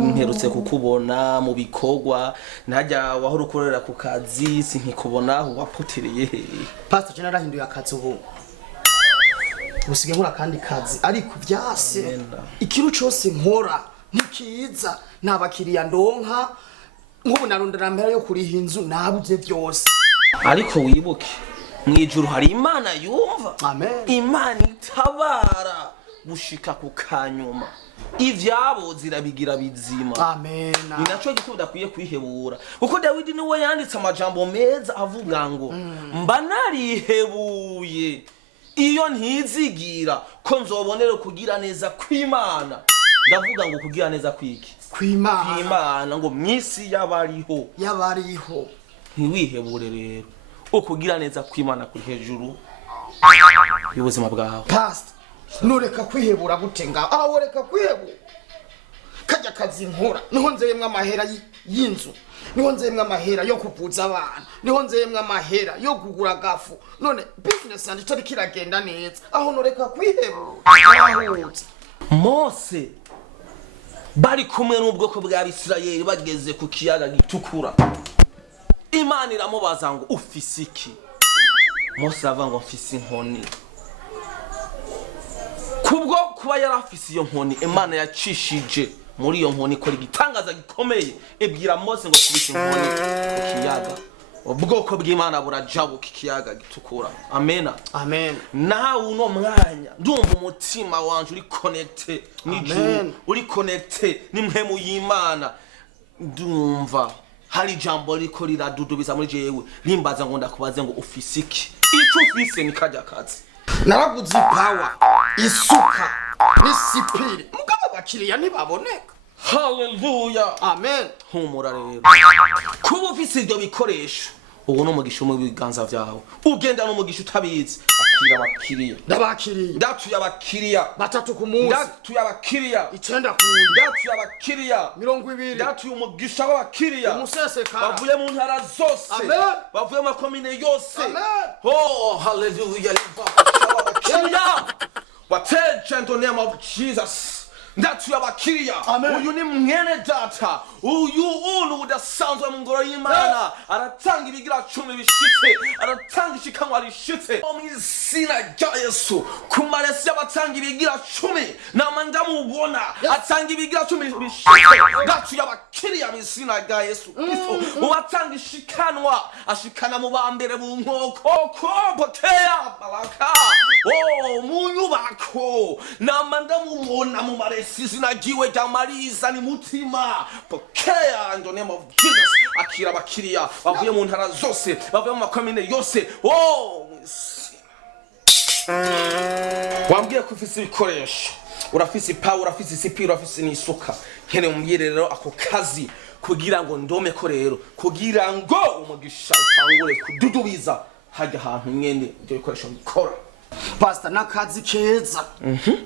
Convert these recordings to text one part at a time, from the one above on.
Mperutse kukubona mu bikorwa najya wahora ukorera ku kazi sinkikubona wapotereye. Pastor je narahinduye akazi ubu usige nkora kandi kazi ariko vyase ikiru cyose nkora ntikiza nabakiriya ndonka nk'ubu narondera mpera yo kuriha inzu nabuze byose. Ariko wibuke mwijuru hari Imana yumva. Amen. Imana itabara gushika ku kanyuma ivyabo zirabigira bizima. Amen. Ni naco gito udakwiye kwihebura kuko Dawidi niwe yanditse amajambo meza avuga ngo mba narihebuye iyo ntizigira ko nzobonera kugira neza kw'Imana. Ndavuga ngo kugira neza kwiki kw'Imana ngo mwisi yabariho ntiwihebure rero ukugira neza kw'Imana kuri hejuru y'ubuzima bwawe. Pastor nureka kwihebura gutenga aworeka kwihebura kajya kazi nkora niho nzeyemwe amahera y'inzu niho nzeyemwe amahera yo kuvuza abana niho nzeyemwe amahera yo kugura gafu none business yanje cyo kiragenda neza aho nureka kwihebura. Mose bari kumwe n'ubwoko bwa Isirayeli bageze ku kiyaga gitukura Imana iramubaza ngo ufise iki? Mose avuga ngo mfise inkoni. Kubwo kuba yarafise iyo nkoni Imana yacishije muri iyo nkoni ko igitangaza gikomeye ibwira Mose ngo kubisha inkoni ku kiyaga ubwoko bw'Imana burajabuka ikiyaga gitukura. Amena. Amen. Nawe uno mwanya ndumva umutima wanje uri connected n'ijuru uri connected n'impemu y'Imana ndumva hari jambo liko riradudubiza muri jewe rimbaza ngo ndakubaze ngo ufise iki? Ico ufise ni kajya kazi. Naraguze power isuka n'isipiri mugabo bakiriya ntibaboneka. Hallelujah. Amen. Humura rero kuba ufise ibyo bikoresho ubu no mugisha mu biganza vyawe ugenda no mugisha utabizi akira abakiriya ndatuye abakiriya batatu ku munsi ndatuye abakiriya 9 kundi ndatuye abakiriya 20 ndatuye umugisha w'abakiriya umusesekara bavuye mu ntara zose. Amen. Bavuye mu komine yose. Amen. Oh hallelujah. What in the name of Jesus. Ndatuye abakiriya uyu ni mwene data uyu unu udasanzwe mu ngoro y'Imana aratanga ibigira 10 bishitse aratanga ishikanwa rishitse mu izina rya Yesu ku maresi y'abatanga ibigira 10 namanda mubona atanga ibigira 10 bishitse. Ndatuye abakiriya mu izina rya Yesu Kristo ubatanga ishikanwa ashikana mu bambere mu nkoko potea baraka mu nyubako namanda mubona mu maresi sinagiwe jamariza ni mutima pokea in the name of Jesus. Akira abakiriya bavuye mu ntara zose bavuye mu makomine yose. Wambwiye ko ufise ibikoresho urafise power urafise sipiro urafise n'isuka nkene mumbwire rero ako kazi kugira ngo ndome ko rero kugira ngo umugisha utangure kududubiza hajya ahantu nyene ibyo bikoresho bikora. Pastor nakazi keza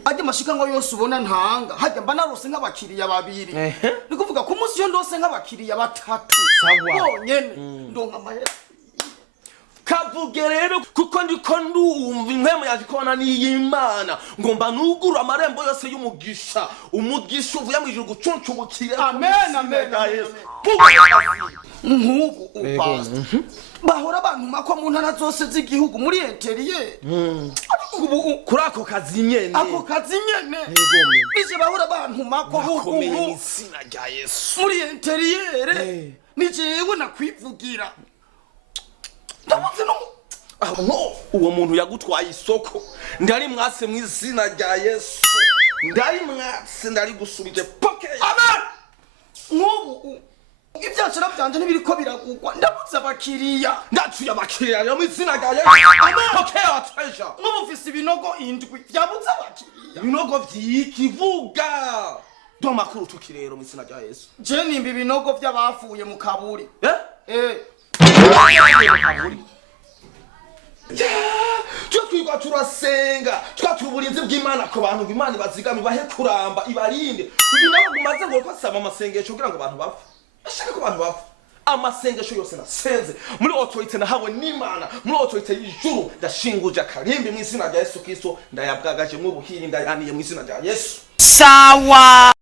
ajya amashika ngo yose ubona ntanga hajya mba narose nk'abakiriya babiri ni kuvuga ku munsi yo ndose nk'abakiriya batatu bonyene ndonka amahera. Kavuge rero kuko ndiko ndumva impemu yaje kubona n'Imana ngomba nugura amarembo yose y'umugisha umugisha uvuye mu ijuru gucuncubukira. Amen. Amen. Nk'ubu Pastor bahora abantu mako mu ntara zose z'igihugu muri interieur kuri ako kazi nyene nije bahora abantu mako mu izina rya Yesu muri interieur nijewe nakwivugira ndamuze no uwo muntu yagutwaye isoko ndari mwase mu izina rya Yesu ndari mwase ndari gusubije poke. Amen. Nk'ubu ibyacira byanje nibiriko biragugwa ndabuze abakiriya ndatuye abakiriya rero mu izina rya Yesu. Amen. Okay atreasure n'ubufise ibinogo indwi byabuze abakiriya ibinogo vyikivuga do makuru tukirero mu izina rya Yesu. Je nimba ibinogo by'abafuye mu kaburi twigwa turasenga twatura uburinzi bw'Imana ku bantu Imana ibazigama ibahe kuramba ibarinde uyu nawe gumaze ngo kwasaba amasengesho kugira ngo abantu bapfe ashaka ko abantu bapfe amasengesho yose nasenze muri autorite nahawe n'Imana, muri autorite y'ijuru ndashinguje akarimbi mu izina rya Yesu Kristo, ndayabwagaje mu buhiri, ndayaniye mu izina rya Yesu. Sawa.